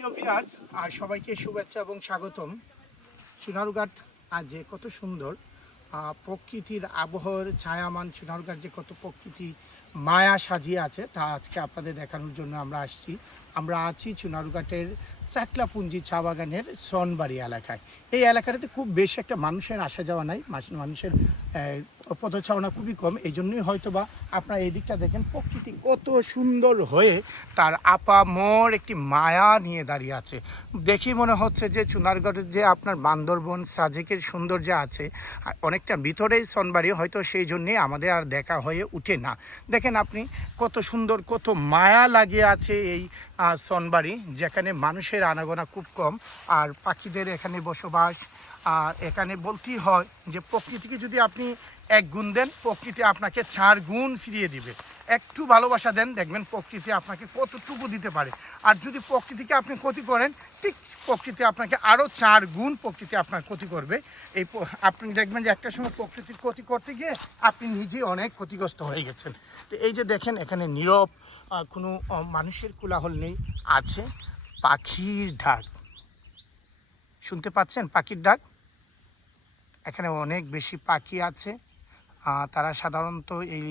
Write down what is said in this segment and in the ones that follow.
প্রিয় ভিউয়ার্স, আর সবাইকে শুভেচ্ছা এবং স্বাগতম। সোনারুঘাট আজ যে কত সুন্দর প্রকৃতির আবহাওয়ার ছায়ামান সোনারুঘাট যে কত প্রকৃতি মায়া সাজিয়ে আছে তা আজকে আপনাদের দেখানোর জন্য আমরা আসছি। আমরা আছি সোনারুঘাটের চাকলাপুঞ্জি চা বাগানের সনবাড়ি এলাকায়। এই এলাকাটাতে খুব বেশি একটা মানুষের আসা যাওয়া নাই, মানুষের পদচারণা খুবই কম। এই জন্যই হয়তো বা আপনারা এই দিকটা দেখেন প্রকৃতি কত সুন্দর হয়ে তার আপামর একটি মায়া নিয়ে দাঁড়িয়ে আছে। দেখি মনে হচ্ছে যে সোনারুঘাটের যে আপনার বান্দরবন সাজেকের সৌন্দর্য আছে অনেকটা ভিতরেই সনবাড়ি, হয়তো সেই জন্যেই আমাদের আর দেখা হয়ে উঠে না। দেখেন আপনি কত সুন্দর, কত মায়া লাগিয়ে আছে এই সনবাড়ি, যেখানে মানুষের আনাগোনা খুব কম আর পাখিদের এখানে বসবাস। আর এখানে বলতেই হয় যে প্রকৃতিকে যদি আপনি 1 গুণ দেন, প্রকৃতি আপনাকে 4 গুণ ফিরিয়ে দিবে। একটু ভালোবাসা দেন, দেখবেন প্রকৃতি আপনাকে কতটুকু দিতে পারে। আর যদি প্রকৃতিকে আপনি ক্ষতি করেন, ঠিক প্রকৃতি আপনাকে আরও 4 গুণ প্রকৃতি আপনার ক্ষতি করবে। আপনি দেখবেন যে একটা সময় প্রকৃতির ক্ষতি করতে গিয়ে আপনি নিজেই অনেক ক্ষতিগ্রস্ত হয়ে গেছেন। তো এই যে দেখেন এখানে নীরব, কোনো মানুষের কোলাহল নেই, আছে পাখির ডাক। শুনতে পাচ্ছেন পাখির ডাক? এখানে অনেক বেশি পাখি আছে। তারা সাধারণত এই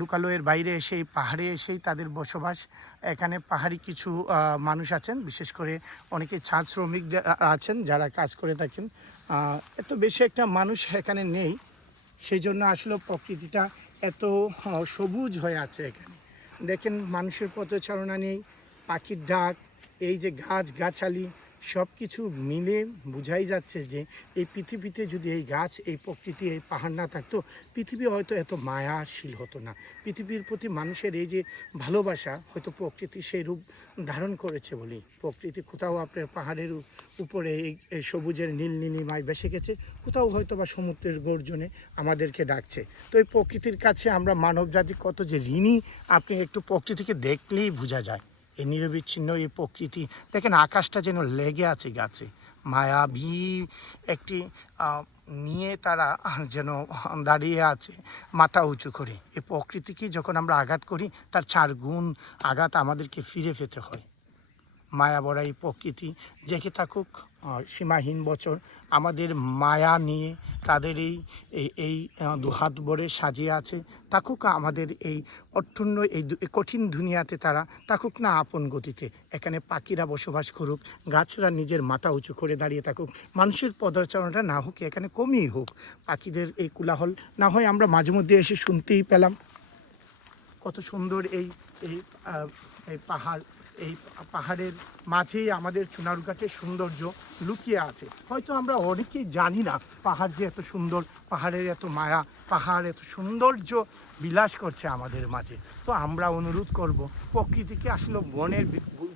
লোকালয়ের বাইরে এসে এই পাহাড়ে এসেই তাদের বসবাস। এখানে পাহাড়ি কিছু মানুষ আছেন, বিশেষ করে অনেকে ছাদ শ্রমিক আছেন যারা কাজ করে থাকেন। এত বেশি একটা মানুষ এখানে নেই, সেই জন্য আসলে প্রকৃতিটা এত সবুজ হয়ে আছে। এখানে দেখেন মানুষের পদচারণা নেই, পাখির ডাক, এই যে গাছগাছালি সব কিছু মিলে বোঝাই যাচ্ছে যে এই পৃথিবীতে যদি এই গাছ, এই প্রকৃতি, এই পাহাড় না থাকতো, পৃথিবী হয়তো এত মায়াশীল হতো না। পৃথিবীর প্রতি মানুষের এই যে ভালোবাসা, হয়তো প্রকৃতি সেই রূপ ধারণ করেছে বলেই প্রকৃতি কোথাও আপনার পাহাড়ের উপরে এই সবুজের নীল নীলিমায় ভেসে গেছে, কোথাও হয়তো বা সমুদ্রের গর্জনে আমাদেরকে ডাকছে। তো এই প্রকৃতির কাছে আমরা মানব জাতি কত যে ঋণী, আপনি একটু প্রকৃতিকে দেখলেই বোঝা যায়। এই নিরবিচ্ছিন্ন এই প্রকৃতি দেখেন, আকাশটা যেন লেগে আছে গাছে, মায়াবী একটি নিয়ে তারা যেন দাঁড়িয়ে আছে মাথা উঁচু করে। এই প্রকৃতিকে যখন আমরা আঘাত করি, তার 4 গুণ আঘাত আমাদেরকে ফিরে পেতে হয়। মায়া ভরা এই প্রকৃতি জেগে থাকুক সীমাহীন বছর, আমাদের মায়া নিয়ে তাদের এই দুহাত ভরে সাজিয়ে আছে। থাকুক আমাদের এই অট্টন্য এই কঠিন দুনিয়াতে, তারা থাকুক না আপন গতিতে। এখানে পাখিরা বসবাস করুক, গাছরা নিজের মাথা উঁচু করে দাঁড়িয়ে থাকুক, মানুষের পদচারণাটা না হোক, এখানে কমই হোক, পাখিদের এই কোলাহল না হয় আমরা মাঝে মধ্যে এসে শুনতেই পেলাম। কত সুন্দর এই পাহাড়, এই পাহাড়ের মাঝেই আমাদের সোনারুঘাটের সৌন্দর্য লুকিয়ে আছে। হয়তো আমরা অনেকেই জানি না পাহাড় যে এত সুন্দর, পাহাড়ের এত মায়া, পাহাড় এত সৌন্দর্য বিলাস করছে আমাদের মাঝে। তো আমরা অনুরোধ করব, প্রকৃতিকে আসলে বনের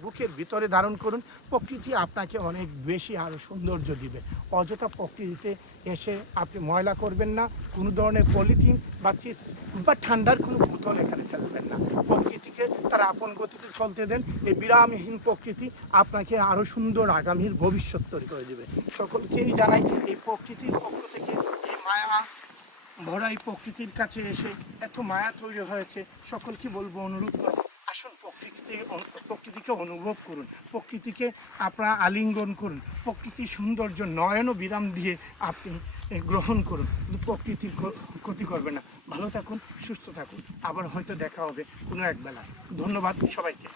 বুকের ভিতরে ধারণ করুন, প্রকৃতি আপনাকে অনেক বেশি আরও সৌন্দর্য দিবে। অযথা প্রকৃতিতে এসে আপনি ময়লা করবেন না, কোনো ধরনের পলিথিন বা চিপস বা ঠান্ডার কোনো বোতল এখানে ফেলবেন না। প্রকৃতিকে তার আপন গতিতে চলতে দেন। এই বিরামহীন প্রকৃতি আপনাকে আরও সুন্দর আগামীর ভবিষ্যৎ তৈরি করে দেবে। সকলকেই জানাই এই প্রকৃতির পক্ষ থেকে, এই মায়া ভরা এই প্রকৃতির কাছে এসে এত মায়া তৈরি হয়েছে, সকলকে বলবো, অনুরোধ করবো, আসুন প্রকৃতিকে অনুভব করুন, প্রকৃতিকে আপনারা আলিঙ্গন করুন, প্রকৃতির সৌন্দর্য নয়ন বিরাম দিয়ে আপনি গ্রহণ করুন, কিন্তু প্রকৃতির ক্ষতি করবে না। ভালো থাকুন, সুস্থ থাকুন, আবার হয়তো দেখা হবে কোনো এক বেলা। ধন্যবাদ সবাইকে।